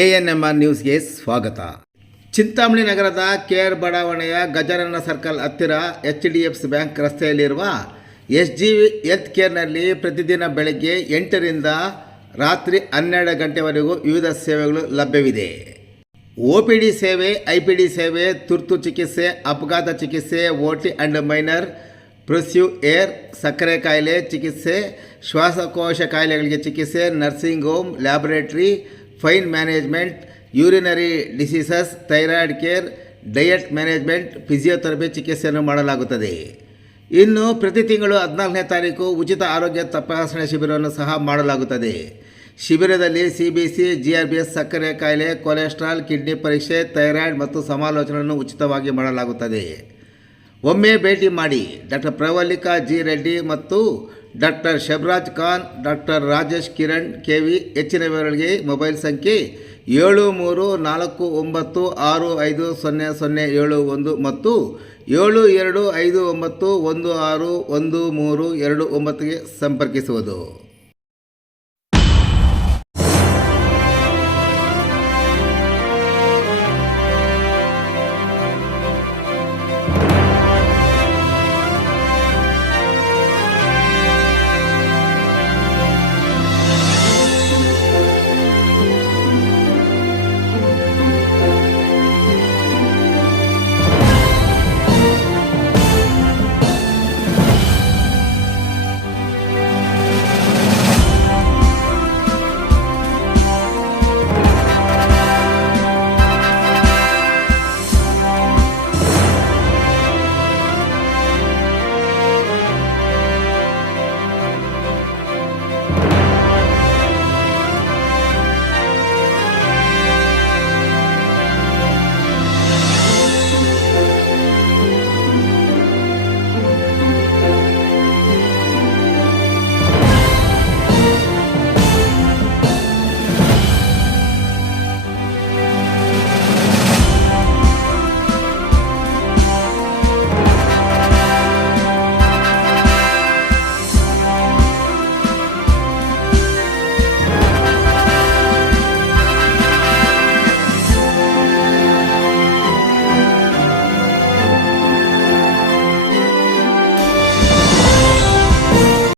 ANMR ನ್ಯೂಸ್ಗೆ ಸ್ವಾಗತ. ಚಿಂತಾಮಣಿ ನಗರದ KR ಬಡಾವಣೆಯ ಗಜಾನನ ಸರ್ಕಲ್ ಹತ್ತಿರ HDFC ಬ್ಯಾಂಕ್ ರಸ್ತೆಯಲ್ಲಿರುವ SGV ಹೆಲ್ತ್ ಕೇರ್ನಲ್ಲಿ ಪ್ರತಿದಿನ ಬೆಳಗ್ಗೆ 8ರಿಂದ ರಾತ್ರಿ 12 ಗಂಟೆವರೆಗೂ ವಿವಿಧ ಸೇವೆಗಳು ಲಭ್ಯವಿದೆ. OPD ಸೇವೆ, IPD ಸೇವೆ, ತುರ್ತು ಚಿಕಿತ್ಸೆ, ಅಪಘಾತ ಚಿಕಿತ್ಸೆ, OT ಆ್ಯಂಡ್ ಮೈನರ್, ಪ್ರೆಸ್ಯೂ ಏರ್, ಸಕ್ಕರೆ ಕಾಯಿಲೆ ಚಿಕಿತ್ಸೆ, ಶ್ವಾಸಕೋಶ ಕಾಯಿಲೆಗಳಿಗೆ ಚಿಕಿತ್ಸೆ, nursing home, laboratory, fine management, urinary diseases, thyroid care, diet management, physiotherapy ಚಿಕಿತ್ಸೆಯನ್ನು ಮಾಡಲಾಗುತ್ತದೆ. ಇನ್ನು ಪ್ರತಿ ತಿಂಗಳು 14ನೇ ತಾರೀಕು ಉಚಿತ ಆರೋಗ್ಯ ತಪಾಸಣೆ ಶಿಬಿರವನ್ನು ಸಹ ಮಾಡಲಾಗುತ್ತದೆ. ಶಿಬಿರದಲ್ಲಿ CBC, GRBS, ಸಕ್ಕರೆ ಕಾಯಿಲೆ, ಕೊಲೆಸ್ಟ್ರಾಲ್, ಕಿಡ್ನಿ ಪರೀಕ್ಷೆ, ಥೈರಾಯ್ಡ್ ಮತ್ತು ಸಮಾಲೋಚನೆಯನ್ನು ಉಚಿತವಾಗಿ ಮಾಡಲಾಗುತ್ತದೆ. ಒಮ್ಮೆ ಭೇಟಿ ಮಾಡಿ. Doctor ಪ್ರವಲ್ಲಿಕಾ G. ರೆಡ್ಡಿ ಮತ್ತು doctor Shabraj Khan, doctor Rajesh Kiran KV. ಹೆಚ್ಚಿನ ವಿವರಗಳಿಗೆ ಮೊಬೈಲ್ ಸಂಖ್ಯೆ 7349650071 ಮತ್ತು 7259161329ಗೆ ಸಂಪರ್ಕಿಸುವುದು.